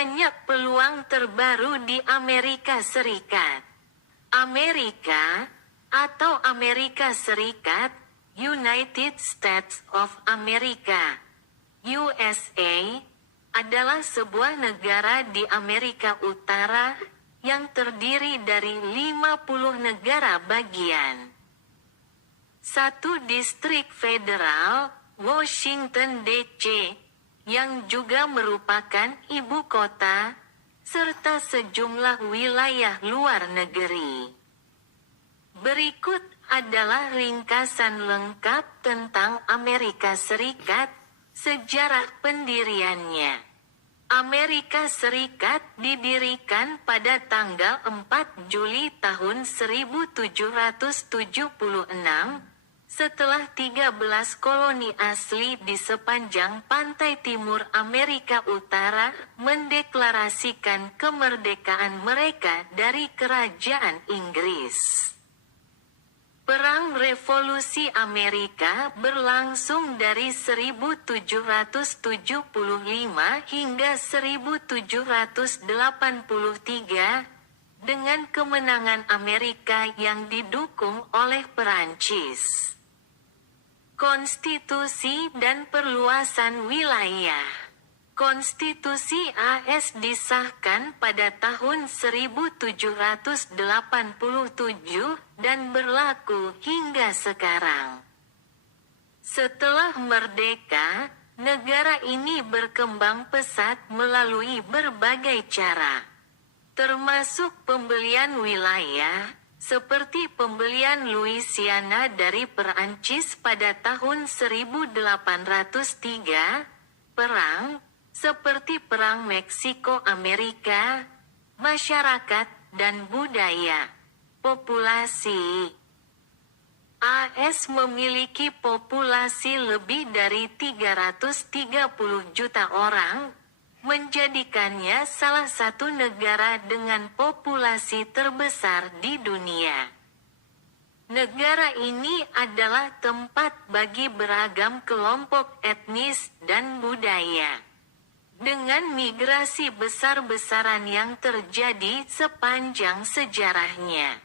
Banyak peluang terbaru di Amerika Serikat. Amerika, atau Amerika Serikat, United States of America, USA, adalah sebuah negara di Amerika Utara yang terdiri dari 50 negara bagian. Satu distrik federal, Washington DC, yang juga merupakan ibu kota, serta sejumlah wilayah luar negeri. Berikut adalah ringkasan lengkap tentang Amerika Serikat, sejarah pendiriannya. Amerika Serikat didirikan pada tanggal 4 Juli tahun 1776, setelah 13 koloni asli di sepanjang pantai timur Amerika Utara mendeklarasikan kemerdekaan mereka dari Kerajaan Inggris. Perang Revolusi Amerika berlangsung dari 1775 hingga 1783, dengan kemenangan Amerika yang didukung oleh Perancis. Konstitusi dan perluasan wilayah. Konstitusi AS disahkan pada tahun 1787 dan berlaku hingga sekarang. Setelah merdeka, negara ini berkembang pesat melalui berbagai cara, termasuk pembelian wilayah, seperti pembelian Louisiana dari Perancis pada tahun 1803, perang, seperti Perang Meksiko-Amerika, masyarakat, dan budaya. Populasi AS memiliki populasi lebih dari 330 juta orang, menjadikannya salah satu negara dengan populasi terbesar di dunia. Negara ini adalah tempat bagi beragam kelompok etnis dan budaya, dengan migrasi besar-besaran yang terjadi sepanjang sejarahnya.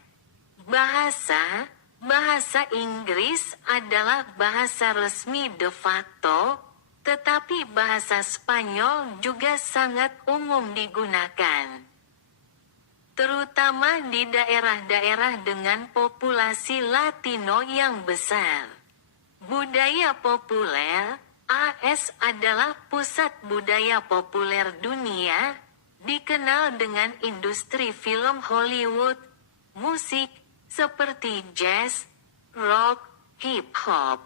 Bahasa Inggris adalah bahasa resmi de facto, tetapi bahasa Spanyol juga sangat umum digunakan, terutama di daerah-daerah dengan populasi Latino yang besar. Budaya populer, AS adalah pusat budaya populer dunia, dikenal dengan industri film Hollywood, musik, seperti jazz, rock, hip-hop.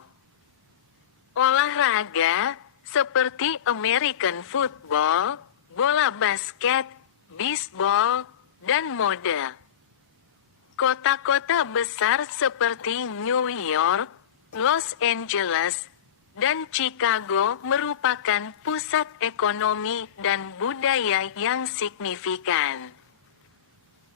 Olahraga, seperti American football, bola basket, bisbol, dan mode. Kota-kota besar seperti New York, Los Angeles, dan Chicago merupakan pusat ekonomi dan budaya yang signifikan.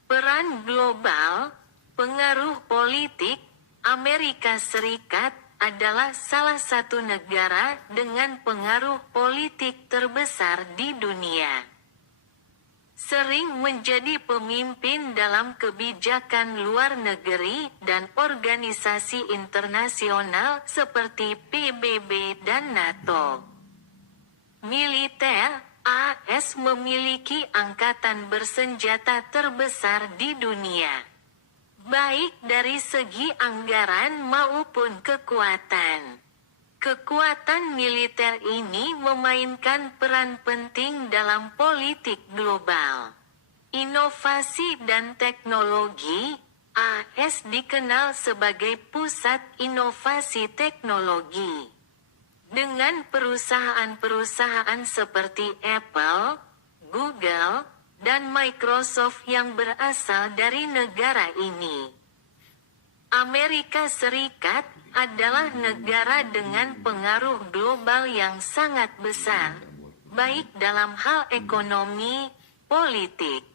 Peran global, pengaruh politik, Amerika Serikat adalah salah satu negara dengan pengaruh politik terbesar di dunia. Sering menjadi pemimpin dalam kebijakan luar negeri dan organisasi internasional seperti PBB dan NATO. Militer, AS memiliki angkatan bersenjata terbesar di dunia, baik dari segi anggaran maupun kekuatan. Kekuatan militer ini memainkan peran penting dalam politik global. Inovasi dan teknologi, AS dikenal sebagai pusat inovasi teknologi, dengan perusahaan-perusahaan seperti Apple, Google, dan Microsoft yang berasal dari negara ini. Amerika Serikat adalah negara dengan pengaruh global yang sangat besar, baik dalam hal ekonomi, politik,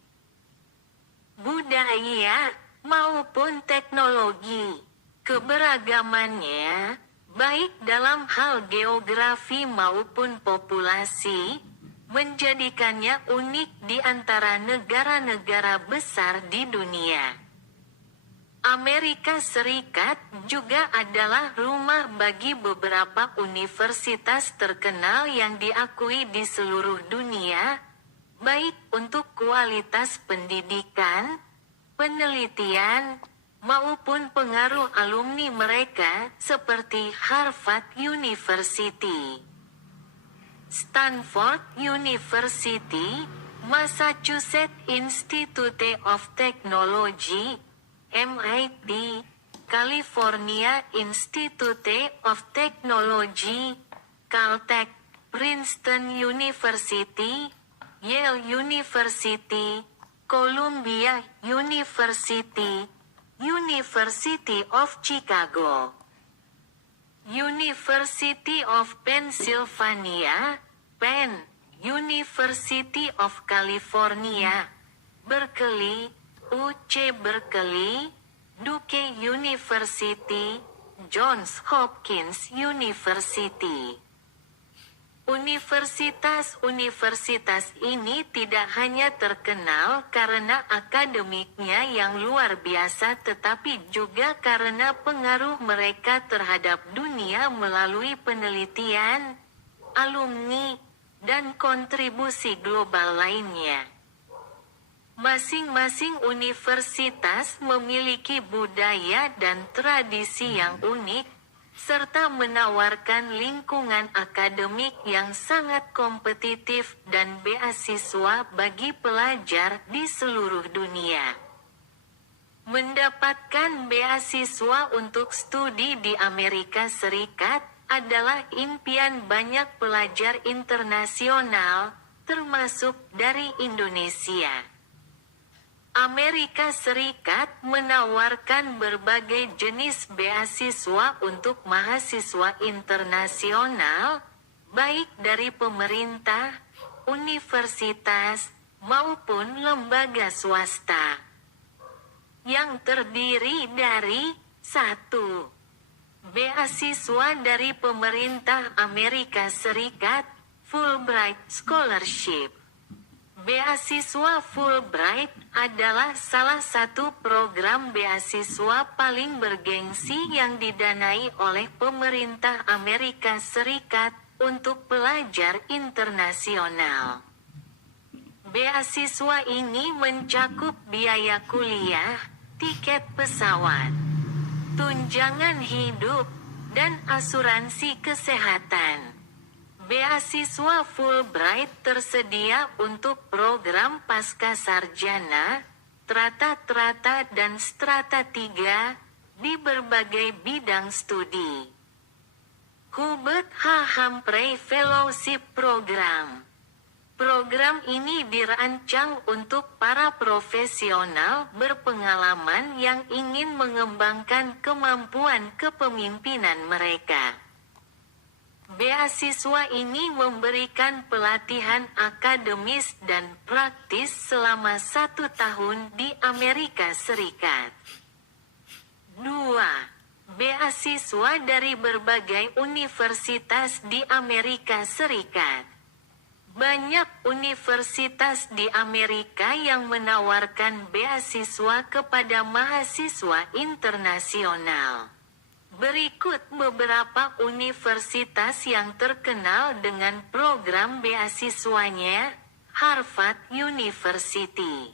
budaya, maupun teknologi. Keberagamannya, baik dalam hal geografi maupun populasi, menjadikannya unik di antara negara-negara besar di dunia. Amerika Serikat juga adalah rumah bagi beberapa universitas terkenal yang diakui di seluruh dunia, baik untuk kualitas pendidikan, penelitian, maupun pengaruh alumni mereka seperti Harvard University, Stanford University, Massachusetts Institute of Technology, MIT, California Institute of Technology, Caltech, Princeton University, Yale University, Columbia University, University of Chicago, University of Pennsylvania, Penn, University of California, Berkeley, UC Berkeley, Duke University, Johns Hopkins University. Universitas-universitas ini tidak hanya terkenal karena akademiknya yang luar biasa tetapi juga karena pengaruh mereka terhadap dunia melalui penelitian, alumni, dan kontribusi global lainnya. Masing-masing universitas memiliki budaya dan tradisi yang unik, serta menawarkan lingkungan akademik yang sangat kompetitif dan beasiswa bagi pelajar di seluruh dunia. Mendapatkan beasiswa untuk studi di Amerika Serikat adalah impian banyak pelajar internasional, termasuk dari Indonesia. Amerika Serikat menawarkan berbagai jenis beasiswa untuk mahasiswa internasional, baik dari pemerintah, universitas, maupun lembaga swasta. Yang terdiri dari 1. Beasiswa dari pemerintah Amerika Serikat, Fulbright Scholarship. Beasiswa Fulbright adalah salah satu program beasiswa paling bergengsi yang didanai oleh pemerintah Amerika Serikat untuk pelajar internasional. Beasiswa ini mencakup biaya kuliah, tiket pesawat, tunjangan hidup, dan asuransi kesehatan. Beasiswa Fulbright tersedia untuk program Pascasarjana, Trata-Trata dan Strata 3 di berbagai bidang studi. Hubert H. Humphrey Fellowship Program. Program ini dirancang untuk para profesional berpengalaman yang ingin mengembangkan kemampuan kepemimpinan mereka. Beasiswa ini memberikan pelatihan akademis dan praktis selama 1 tahun di Amerika Serikat. 2. Beasiswa dari berbagai universitas di Amerika Serikat. Banyak universitas di Amerika yang menawarkan beasiswa kepada mahasiswa internasional. Berikut beberapa universitas yang terkenal dengan program beasiswanya. Harvard University.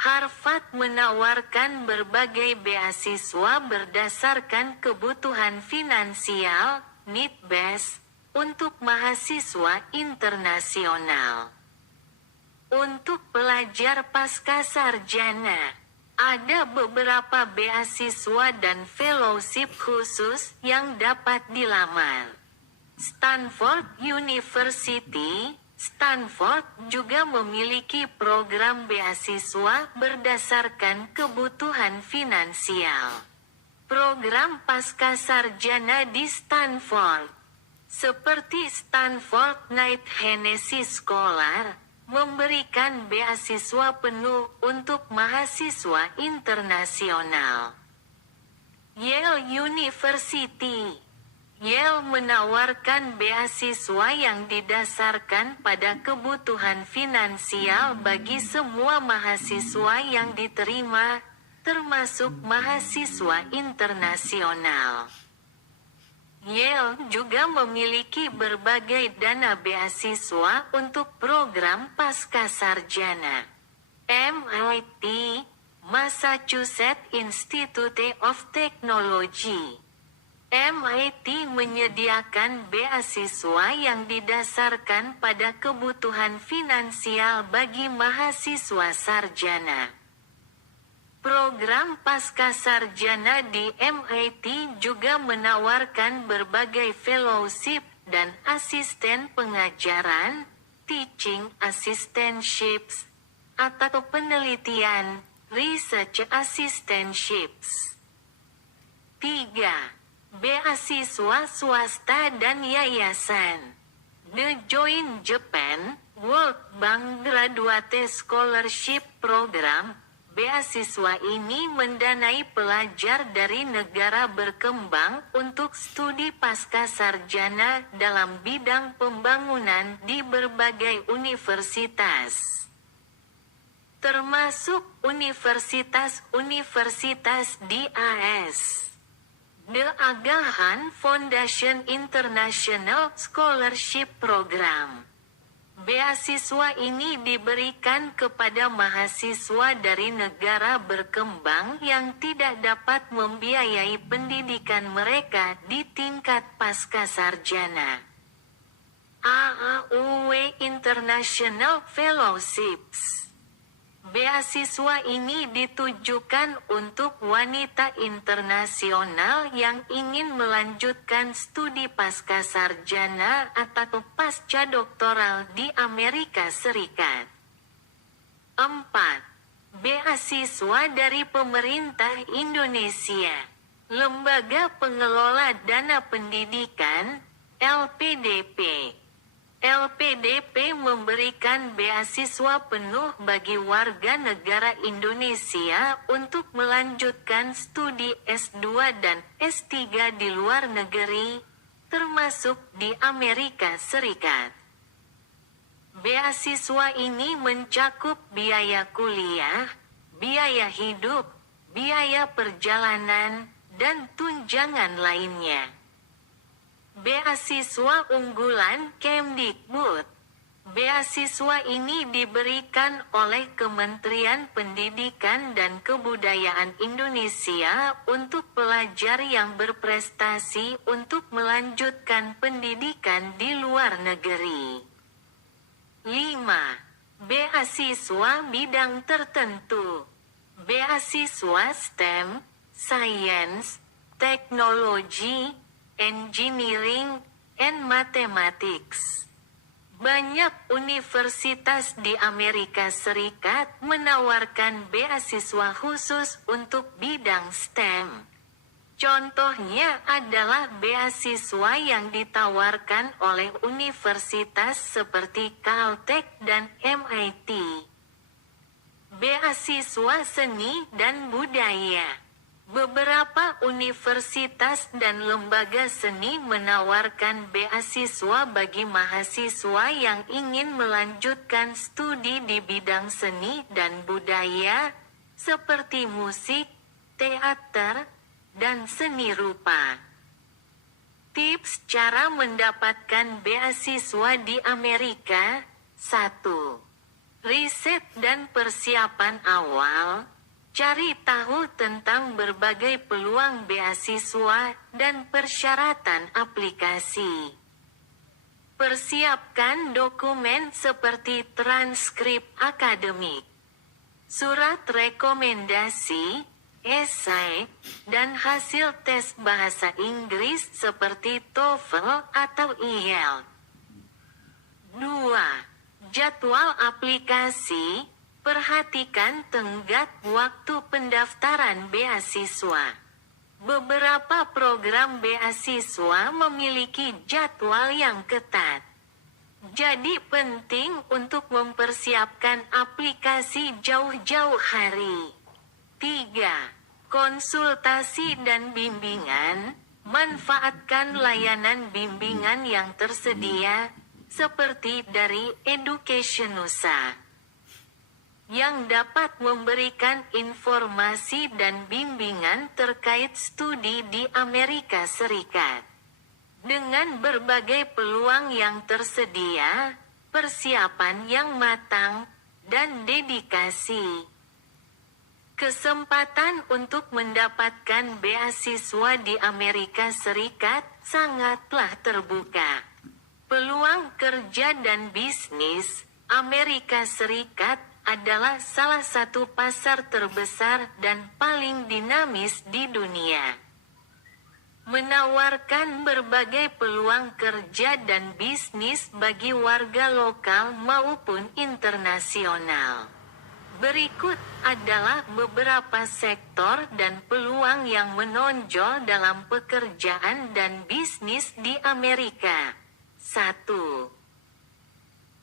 Harvard menawarkan berbagai beasiswa berdasarkan kebutuhan finansial, need-based, untuk mahasiswa internasional. Untuk pelajar pascasarjana, ada beberapa beasiswa dan fellowship khusus yang dapat dilamar. Stanford University, Stanford juga memiliki program beasiswa berdasarkan kebutuhan finansial. Program pascasarjana di Stanford, seperti Stanford Knight Hennessy Scholar, memberikan beasiswa penuh untuk mahasiswa internasional. Yale University. Yale menawarkan beasiswa yang didasarkan pada kebutuhan finansial bagi semua mahasiswa yang diterima, termasuk mahasiswa internasional. Yale juga memiliki berbagai dana beasiswa untuk program pascasarjana. MIT, Massachusetts Institute of Technology. MIT menyediakan beasiswa yang didasarkan pada kebutuhan finansial bagi mahasiswa sarjana. Program pascasarjana di MIT juga menawarkan berbagai fellowship dan asisten pengajaran, teaching assistantships, atau penelitian, research assistantships. 3. Beasiswa swasta dan yayasan. The Joint Japan World Bank Graduate Scholarship Program. Beasiswa ini mendanai pelajar dari negara berkembang untuk studi pascasarjana dalam bidang pembangunan di berbagai universitas, termasuk universitas-universitas di AS. The Aga Khan Foundation International Scholarship Program. Beasiswa ini diberikan kepada mahasiswa dari negara berkembang yang tidak dapat membiayai pendidikan mereka di tingkat pascasarjana. AAUW International Fellowships. Beasiswa ini ditujukan untuk wanita internasional yang ingin melanjutkan studi pascasarjana atau pasca doktoral di Amerika Serikat. 4. Beasiswa dari pemerintah Indonesia. Lembaga Pengelola Dana Pendidikan, LPDP. LPDP memberikan beasiswa penuh bagi warga negara Indonesia untuk melanjutkan studi S2 dan S3 di luar negeri, termasuk di Amerika Serikat. Beasiswa ini mencakup biaya kuliah, biaya hidup, biaya perjalanan, dan tunjangan lainnya. Beasiswa unggulan Kemdikbud. Beasiswa ini diberikan oleh Kementerian Pendidikan dan Kebudayaan Indonesia untuk pelajar yang berprestasi untuk melanjutkan pendidikan di luar negeri. 5. Beasiswa bidang tertentu. Beasiswa STEM, Science, Technology, Engineering, and Mathematics. Banyak universitas di Amerika Serikat menawarkan beasiswa khusus untuk bidang STEM. Contohnya adalah beasiswa yang ditawarkan oleh universitas seperti Caltech dan MIT. Beasiswa seni dan budaya. Beberapa universitas dan lembaga seni menawarkan beasiswa bagi mahasiswa yang ingin melanjutkan studi di bidang seni dan budaya, seperti musik, teater, dan seni rupa. Tips cara mendapatkan beasiswa di Amerika. 1. Riset dan persiapan awal. Cari tahu tentang berbagai peluang beasiswa dan persyaratan aplikasi. Persiapkan dokumen seperti transkrip akademik, surat rekomendasi, esai, dan hasil tes bahasa Inggris seperti TOEFL atau IELTS. 2. Jadwal aplikasi. Perhatikan tenggat waktu pendaftaran beasiswa. Beberapa program beasiswa memiliki jadwal yang ketat. Jadi penting untuk mempersiapkan aplikasi jauh-jauh hari. 3. Konsultasi dan bimbingan. Manfaatkan layanan bimbingan yang tersedia, seperti dari Educationusa, yang dapat memberikan informasi dan bimbingan terkait studi di Amerika Serikat. Dengan berbagai peluang yang tersedia, persiapan yang matang, dan dedikasi, kesempatan untuk mendapatkan beasiswa di Amerika Serikat sangatlah terbuka. Peluang kerja dan bisnis, Amerika Serikat adalah salah satu pasar terbesar dan paling dinamis di dunia. Menawarkan berbagai peluang kerja dan bisnis bagi warga lokal maupun internasional. Berikut adalah beberapa sektor dan peluang yang menonjol dalam pekerjaan dan bisnis di Amerika. 1.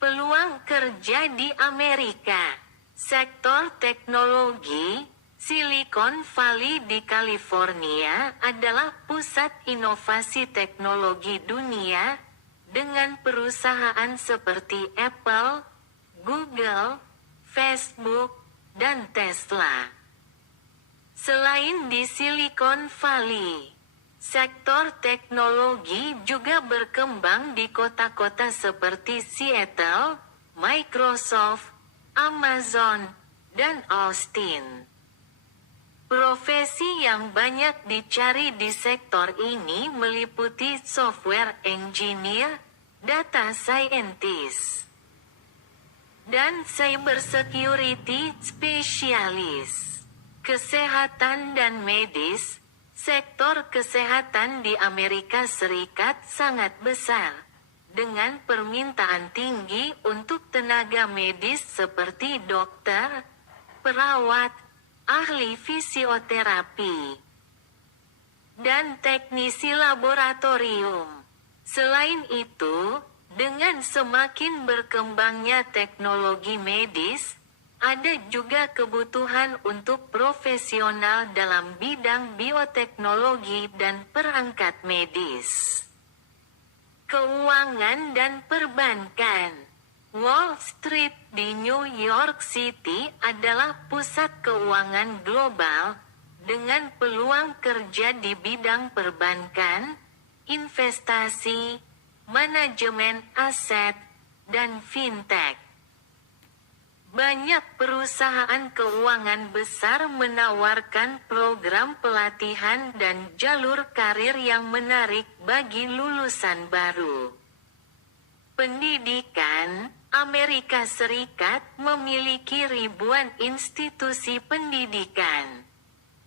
Peluang kerja di Amerika. Sektor teknologi. Silicon Valley di California adalah pusat inovasi teknologi dunia, dengan perusahaan seperti Apple, Google, Facebook, dan Tesla. Selain di Silicon Valley, sektor teknologi juga berkembang di kota-kota seperti Seattle, Microsoft, Amazon, dan Austin. Profesi yang banyak dicari di sektor ini meliputi software engineer, data scientist, dan cybersecurity spesialis. Kesehatan dan medis. Sektor kesehatan di Amerika Serikat sangat besar, dengan permintaan tinggi untuk tenaga medis seperti dokter, perawat, ahli fisioterapi, dan teknisi laboratorium. Selain itu, dengan semakin berkembangnya teknologi medis, ada juga kebutuhan untuk profesional dalam bidang bioteknologi dan perangkat medis. Keuangan dan perbankan. Wall Street di New York City adalah pusat keuangan global, dengan peluang kerja di bidang perbankan, investasi, manajemen aset, dan fintech. Banyak perusahaan keuangan besar menawarkan program pelatihan dan jalur karir yang menarik bagi lulusan baru. Pendidikan. Amerika Serikat memiliki ribuan institusi pendidikan,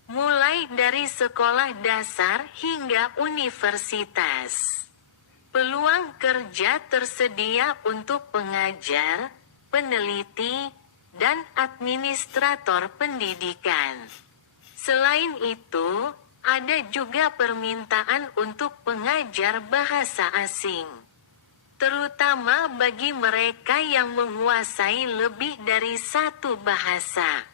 mulai dari sekolah dasar hingga universitas. Peluang kerja tersedia untuk pengajar, peneliti, dan administrator pendidikan. Selain itu, ada juga permintaan untuk pengajar bahasa asing, terutama bagi mereka yang menguasai lebih dari satu bahasa.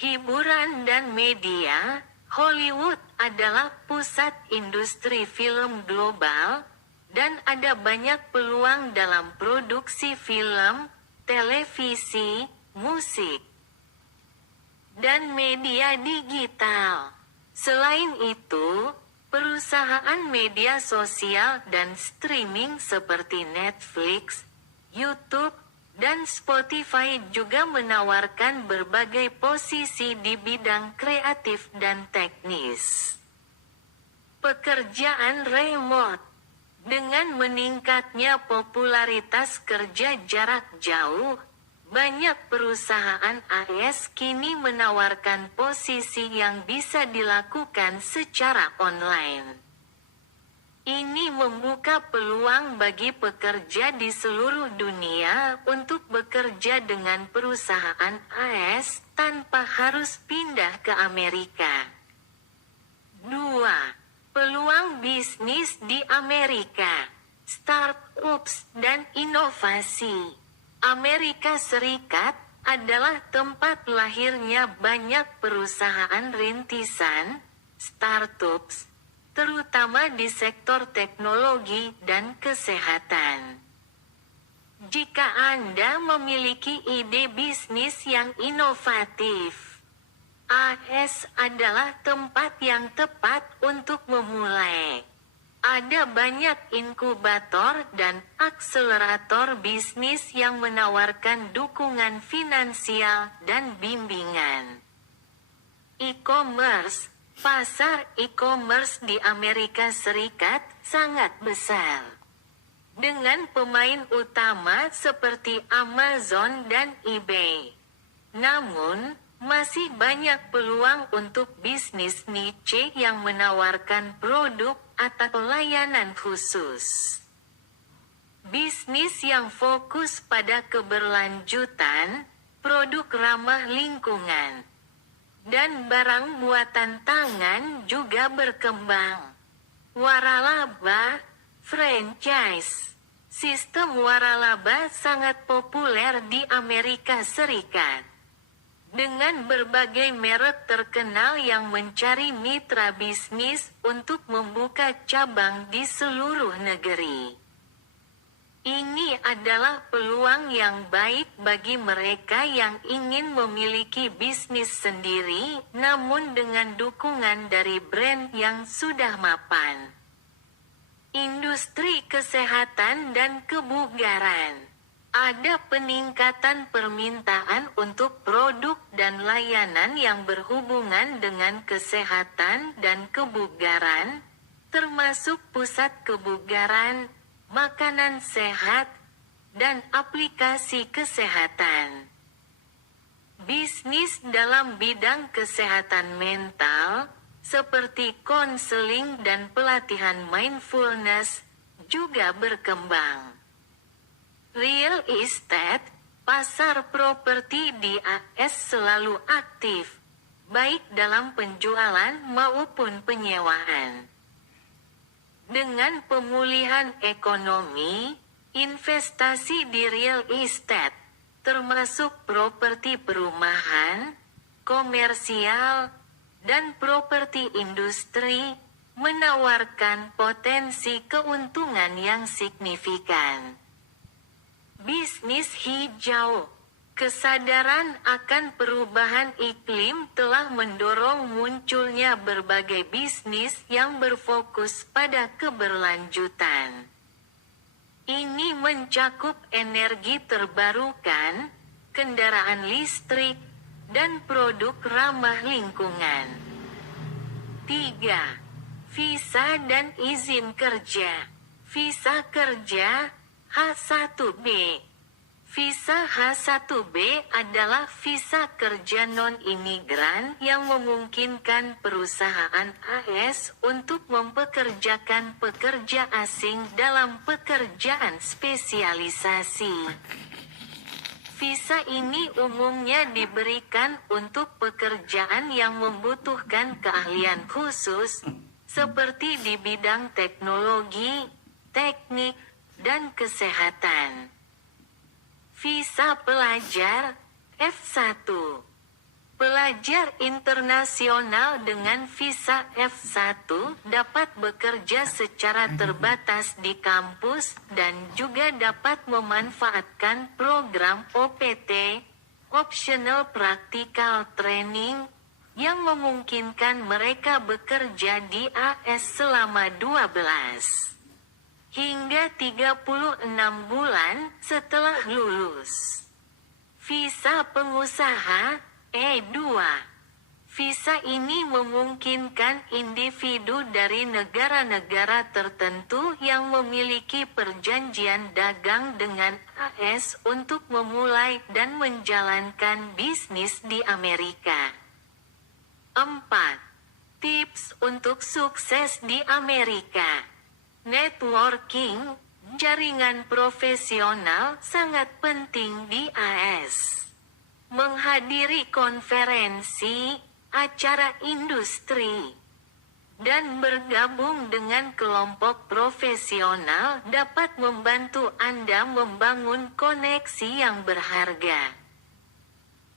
Hiburan dan media. Hollywood adalah pusat industri film global, dan ada banyak peluang dalam produksi film, televisi, musik, dan media digital. Selain itu, perusahaan media sosial dan streaming seperti Netflix, YouTube, dan Spotify juga menawarkan berbagai posisi di bidang kreatif dan teknis. Pekerjaan remote. Dengan meningkatnya popularitas kerja jarak jauh, banyak perusahaan AS kini menawarkan posisi yang bisa dilakukan secara online. Ini membuka peluang bagi pekerja di seluruh dunia untuk bekerja dengan perusahaan AS tanpa harus pindah ke Amerika. 2. Peluang bisnis di Amerika. Startups dan inovasi. Amerika Serikat adalah tempat lahirnya banyak perusahaan rintisan, startups, terutama di sektor teknologi dan kesehatan. Jika Anda memiliki ide bisnis yang inovatif, AS adalah tempat yang tepat untuk memulai. Ada banyak inkubator dan akselerator bisnis yang menawarkan dukungan finansial dan bimbingan. E-commerce. Pasar e-commerce di Amerika Serikat sangat besar, dengan pemain utama seperti Amazon dan eBay. Namun, masih banyak peluang untuk bisnis niche yang menawarkan produk atau layanan khusus. Bisnis yang fokus pada keberlanjutan, produk ramah lingkungan, dan barang buatan tangan juga berkembang. Waralaba, franchise. Sistem waralaba sangat populer di Amerika Serikat, dengan berbagai merek terkenal yang mencari mitra bisnis untuk membuka cabang di seluruh negeri. Ini adalah peluang yang baik bagi mereka yang ingin memiliki bisnis sendiri, namun dengan dukungan dari brand yang sudah mapan. Industri kesehatan dan kebugaran. Ada peningkatan permintaan untuk produk dan layanan yang berhubungan dengan kesehatan dan kebugaran, termasuk pusat kebugaran, makanan sehat, dan aplikasi kesehatan. Bisnis dalam bidang kesehatan mental, seperti konseling dan pelatihan mindfulness, juga berkembang. Real estate, pasar properti di AS selalu aktif, baik dalam penjualan maupun penyewaan. Dengan pemulihan ekonomi, investasi di real estate, termasuk properti perumahan, komersial, dan properti industri, menawarkan potensi keuntungan yang signifikan. Bisnis hijau. Kesadaran akan perubahan iklim telah mendorong munculnya berbagai bisnis yang berfokus pada keberlanjutan. Ini mencakup energi terbarukan, kendaraan listrik, dan produk ramah lingkungan. 3. Visa dan izin kerja. Visa kerja H1B. Visa H1B adalah visa kerja non-imigran yang memungkinkan perusahaan AS untuk mempekerjakan pekerja asing dalam pekerjaan spesialisasi. Visa ini umumnya diberikan untuk pekerjaan yang membutuhkan keahlian khusus, seperti di bidang teknologi, teknik, dan kesehatan. Visa pelajar F1. Pelajar internasional dengan visa F1 dapat bekerja secara terbatas di kampus dan juga dapat memanfaatkan program OPT, Optional Practical Training, yang memungkinkan mereka bekerja di AS selama 12 hingga 36 bulan setelah lulus. Visa pengusaha E2. Visa ini memungkinkan individu dari negara-negara tertentu yang memiliki perjanjian dagang dengan AS untuk memulai dan menjalankan bisnis di Amerika. 4. Tips untuk sukses di Amerika. Networking, jaringan profesional sangat penting di AS. Menghadiri konferensi, acara industri, dan bergabung dengan kelompok profesional dapat membantu Anda membangun koneksi yang berharga.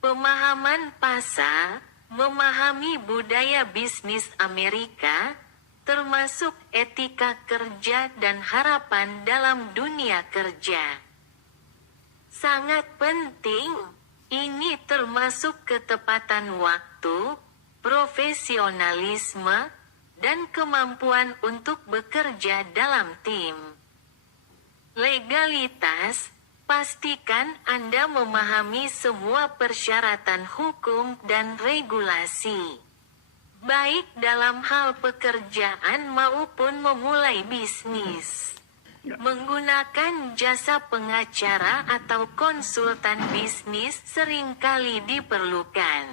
Pemahaman pasar, memahami budaya bisnis Amerika, termasuk etika kerja dan harapan dalam dunia kerja. Sangat penting, ini termasuk ketepatan waktu, profesionalisme, dan kemampuan untuk bekerja dalam tim. Legalitas, pastikan Anda memahami semua persyaratan hukum dan regulasi, baik dalam hal pekerjaan maupun memulai bisnis. Menggunakan jasa pengacara atau konsultan bisnis seringkali diperlukan.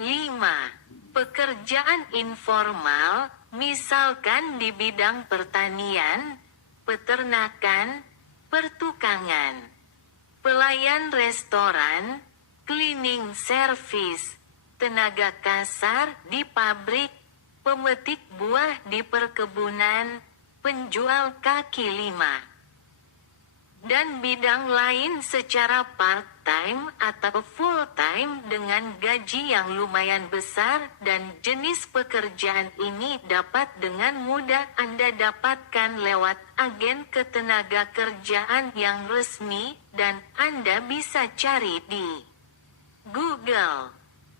5. Pekerjaan informal, misalkan di bidang pertanian, peternakan, pertukangan, pelayan restoran, cleaning service, tenaga kasar di pabrik, pemetik buah di perkebunan, penjual kaki lima, dan bidang lain secara part-time atau full-time dengan gaji yang lumayan besar, dan jenis pekerjaan ini dapat dengan mudah Anda dapatkan lewat agen ketenagakerjaan yang resmi, dan Anda bisa cari di Google.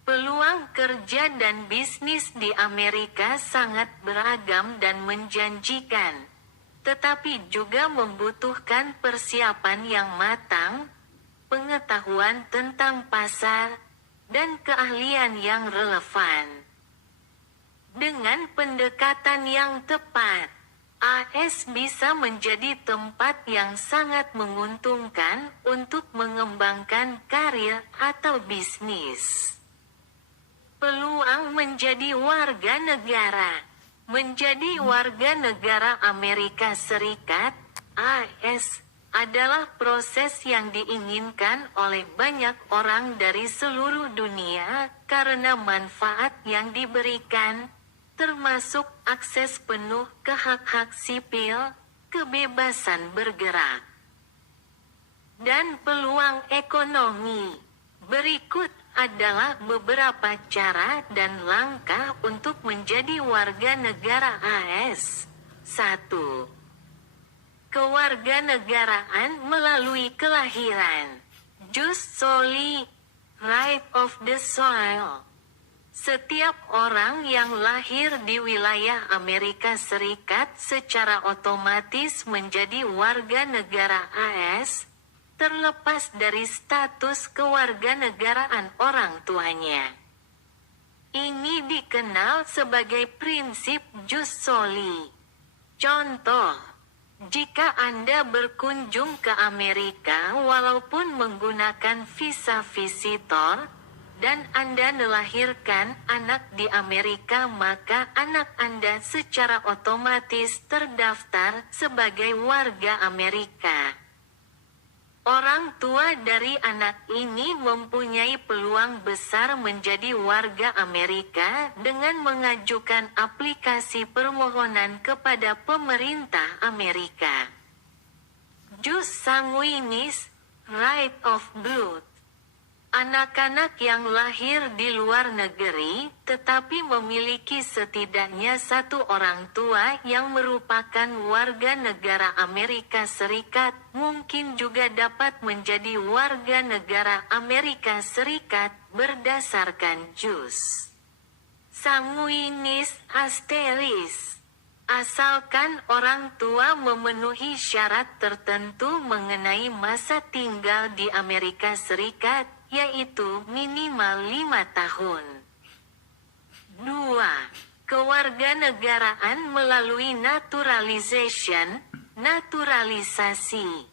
Peluang kerja dan bisnis di Amerika sangat beragam dan menjanjikan, tetapi juga membutuhkan persiapan yang matang, pengetahuan tentang pasar, dan keahlian yang relevan. Dengan pendekatan yang tepat, AS bisa menjadi tempat yang sangat menguntungkan untuk mengembangkan karir atau bisnis. Peluang menjadi warga negara. Menjadi warga negara Amerika Serikat, AS, adalah proses yang diinginkan oleh banyak orang dari seluruh dunia karena manfaat yang diberikan, termasuk akses penuh ke hak-hak sipil, kebebasan bergerak, dan peluang ekonomi. Berikut adalah beberapa cara dan langkah untuk menjadi warga negara AS. 1. Kewarganegaraan melalui kelahiran. Jus soli, right of the soil. Setiap orang yang lahir di wilayah Amerika Serikat secara otomatis menjadi warga negara AS, terlepas dari status kewarganegaraan orang tuanya. Ini dikenal sebagai prinsip jus soli. Contoh, jika Anda berkunjung ke Amerika walaupun menggunakan visa visitor, dan Anda melahirkan anak di Amerika, maka anak Anda secara otomatis terdaftar sebagai warga Amerika. Orang tua dari anak ini mempunyai peluang besar menjadi warga Amerika dengan mengajukan aplikasi permohonan kepada pemerintah Amerika. Jus sanguinis, right of blood. Anak-anak yang lahir di luar negeri, tetapi memiliki setidaknya satu orang tua yang merupakan warga negara Amerika Serikat, mungkin juga dapat menjadi warga negara Amerika Serikat berdasarkan jus sanguinis asteris. Asalkan orang tua memenuhi syarat tertentu mengenai masa tinggal di Amerika Serikat, yaitu minimal 5 tahun. 2. Kewarganegaraan melalui naturalization, naturalisasi.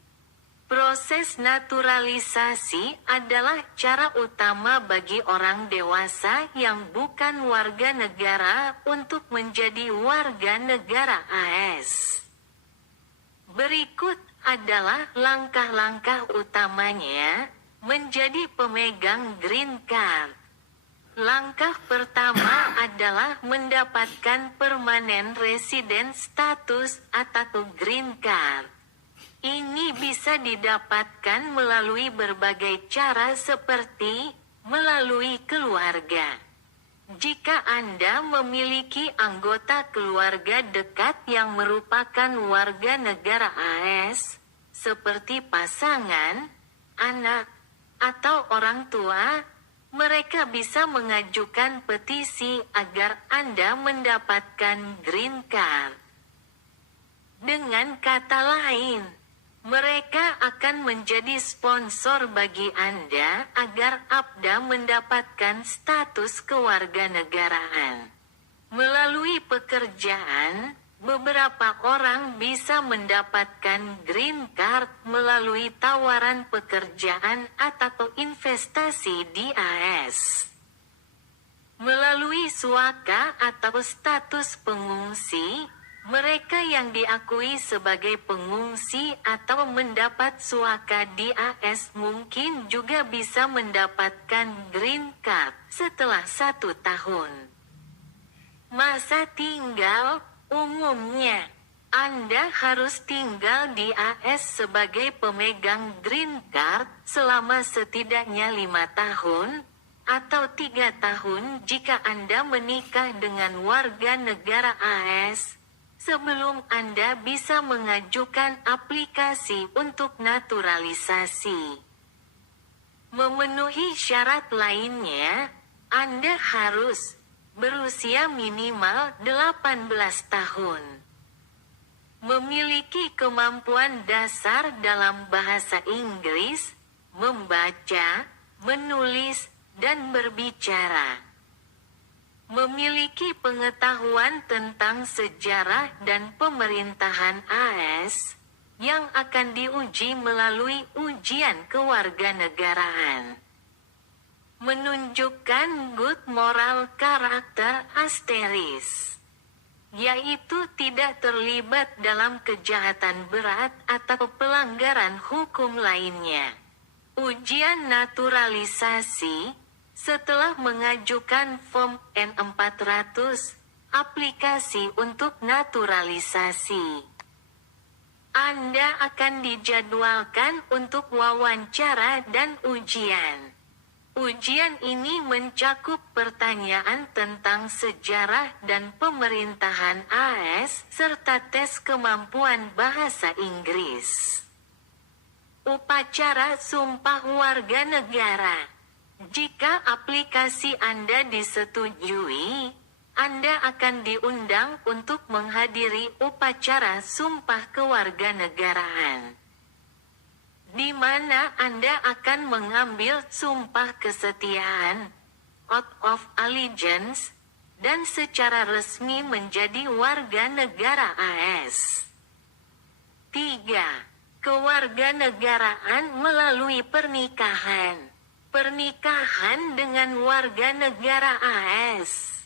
Proses naturalisasi adalah cara utama bagi orang dewasa yang bukan warga negara untuk menjadi warga negara AS. Berikut adalah langkah-langkah utamanya menjadi pemegang green card. Langkah pertama adalah mendapatkan permanent resident status atau green card. Ini bisa didapatkan melalui berbagai cara seperti melalui keluarga, Jika Anda memiliki anggota keluarga dekat yang merupakan warga negara AS, seperti pasangan, anak, atau orang tua, mereka bisa mengajukan petisi agar Anda mendapatkan green card. Dengan kata lain, mereka akan menjadi sponsor bagi Anda agar Anda mendapatkan status kewarganegaraan. Melalui pekerjaan, beberapa orang bisa mendapatkan green card melalui tawaran pekerjaan atau investasi di AS. Melalui suaka atau status pengungsi, mereka yang diakui sebagai pengungsi atau mendapat suaka di AS mungkin juga bisa mendapatkan green card setelah 1 tahun. Masa tinggal, umumnya, Anda harus tinggal di AS sebagai pemegang green card selama setidaknya 5 tahun, atau 3 tahun jika Anda menikah dengan warga negara AS, sebelum Anda bisa mengajukan aplikasi untuk naturalisasi. Memenuhi syarat lainnya, Anda harus berusia minimal 18 tahun. Memiliki kemampuan dasar dalam bahasa Inggris, membaca, menulis, dan berbicara. Memiliki pengetahuan tentang sejarah dan pemerintahan AS, yang akan diuji melalui ujian kewarganegaraan. Menunjukkan good moral karakter asteris, yaitu tidak terlibat dalam kejahatan berat atau pelanggaran hukum lainnya. Ujian naturalisasi. Setelah mengajukan form N400, aplikasi untuk naturalisasi, Anda akan dijadwalkan untuk wawancara dan ujian. Ujian ini mencakup pertanyaan tentang sejarah dan pemerintahan AS serta tes kemampuan bahasa Inggris. Upacara Sumpah Warga Negara. Jika aplikasi Anda disetujui, Anda akan diundang untuk menghadiri upacara Sumpah Kewarganegaraan, di mana Anda akan mengambil sumpah kesetiaan, oath of allegiance, dan secara resmi menjadi warga negara AS. 3. Kewarganegaraan melalui pernikahan. Pernikahan dengan warga negara AS.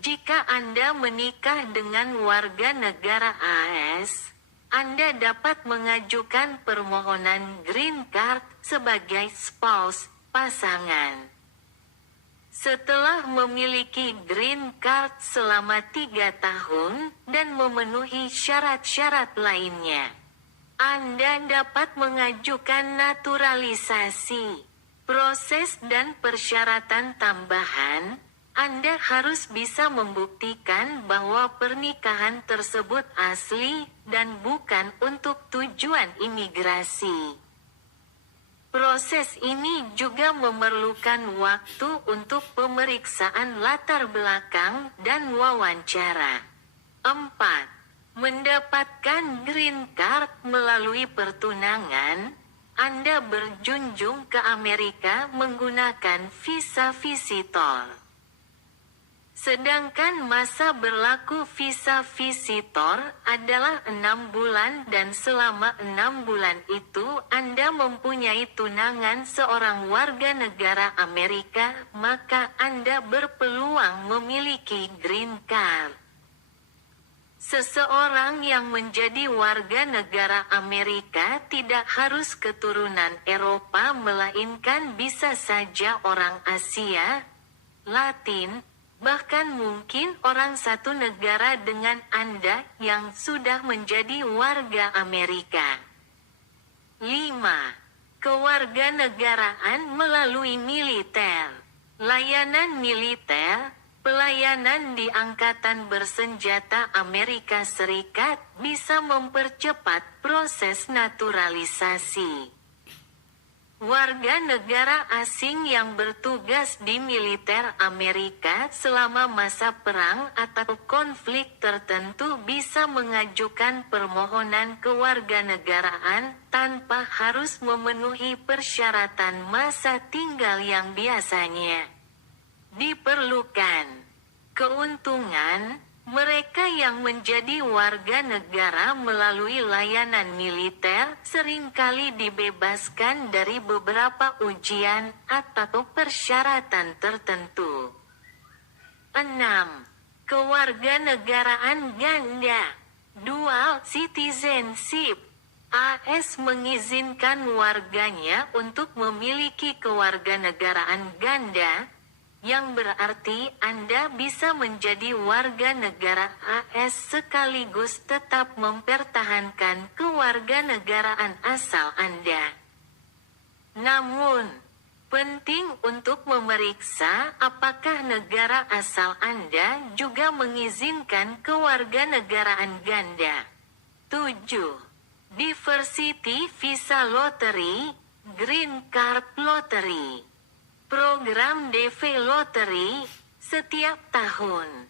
Jika Anda menikah dengan warga negara AS, Anda dapat mengajukan permohonan green card sebagai spouse, pasangan. Setelah memiliki green card selama 3 tahun dan memenuhi syarat-syarat lainnya, Anda dapat mengajukan naturalisasi. Proses dan persyaratan tambahan, Anda harus bisa membuktikan bahwa pernikahan tersebut asli dan bukan untuk tujuan imigrasi. Proses ini juga memerlukan waktu untuk pemeriksaan latar belakang dan wawancara. 4. Mendapatkan green card melalui pertunangan. Anda berjunjung ke Amerika menggunakan visa visitor. Sedangkan masa berlaku visa visitor adalah 6 bulan dan selama 6 bulan itu Anda mempunyai tunangan seorang warga negara Amerika, maka Anda berpeluang memiliki green card. Seseorang yang menjadi warga negara Amerika tidak harus keturunan Eropa melainkan bisa saja orang Asia, Latin, bahkan mungkin orang satu negara dengan Anda yang sudah menjadi warga Amerika. 5. Kewarganegaraan melalui militer. Layanan militer, pelayanan di Angkatan Bersenjata Amerika Serikat bisa mempercepat proses naturalisasi. Warga negara asing yang bertugas di militer Amerika selama masa perang atau konflik tertentu bisa mengajukan permohonan kewarganegaraan tanpa harus memenuhi persyaratan masa tinggal yang biasanya diperlukan. Keuntungan, mereka yang menjadi warga negara melalui layanan militer seringkali dibebaskan dari beberapa ujian atau persyaratan tertentu. 6. Kewarganegaraan ganda. Dual citizenship. AS mengizinkan warganya untuk memiliki kewarganegaraan ganda, yang berarti Anda bisa menjadi warga negara AS sekaligus tetap mempertahankan kewarganegaraan asal Anda. Namun, penting untuk memeriksa apakah negara asal Anda juga mengizinkan kewarganegaraan ganda. 7. Diversity Visa Lottery, Green Card Lottery. Program DV Lottery, setiap tahun.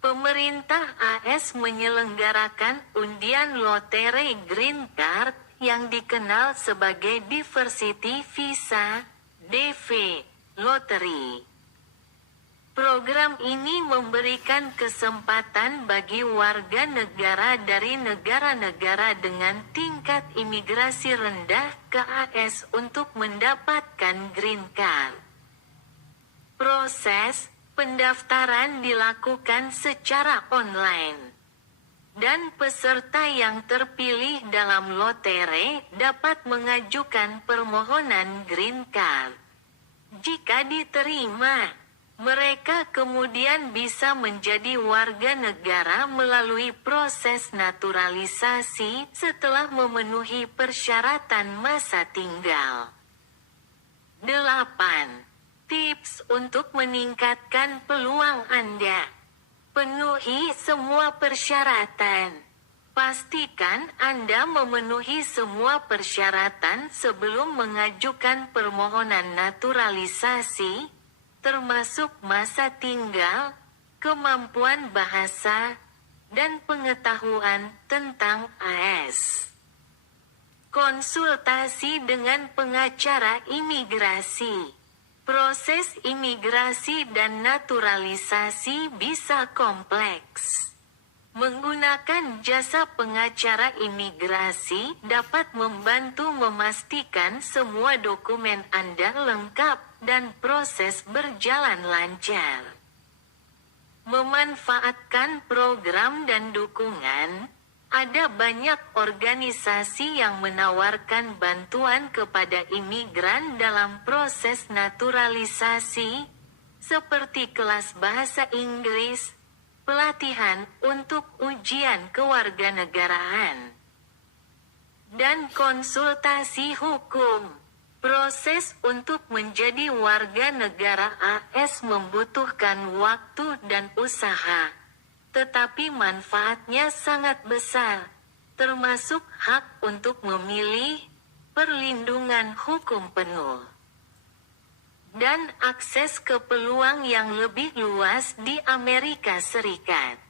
Pemerintah AS menyelenggarakan undian lotre Green Card yang dikenal sebagai Diversity Visa, DV, Lottery. Program ini memberikan kesempatan bagi warga negara dari negara-negara dengan tingkat imigrasi rendah ke AS untuk mendapatkan Green Card. Proses pendaftaran dilakukan secara online, dan peserta yang terpilih dalam lotre dapat mengajukan permohonan Green Card. Jika diterima, mereka kemudian bisa menjadi warga negara melalui proses naturalisasi setelah memenuhi persyaratan masa tinggal. 8. Tips untuk meningkatkan peluang Anda. Penuhi semua persyaratan. Pastikan Anda memenuhi semua persyaratan sebelum mengajukan permohonan naturalisasi, termasuk masa tinggal, kemampuan bahasa, dan pengetahuan tentang AS. Konsultasi dengan pengacara imigrasi. Proses imigrasi dan naturalisasi bisa kompleks. Menggunakan jasa pengacara imigrasi dapat membantu memastikan semua dokumen Anda lengkap dan proses berjalan lancar. Memanfaatkan program dan dukungan. Ada banyak organisasi yang menawarkan bantuan kepada imigran dalam proses naturalisasi, seperti kelas bahasa Inggris, pelatihan untuk ujian kewarganegaraan, dan konsultasi hukum. Proses untuk menjadi warga negara AS membutuhkan waktu dan usaha, tetapi manfaatnya sangat besar, termasuk hak untuk memilih, perlindungan hukum penuh, dan akses ke peluang yang lebih luas di Amerika Serikat.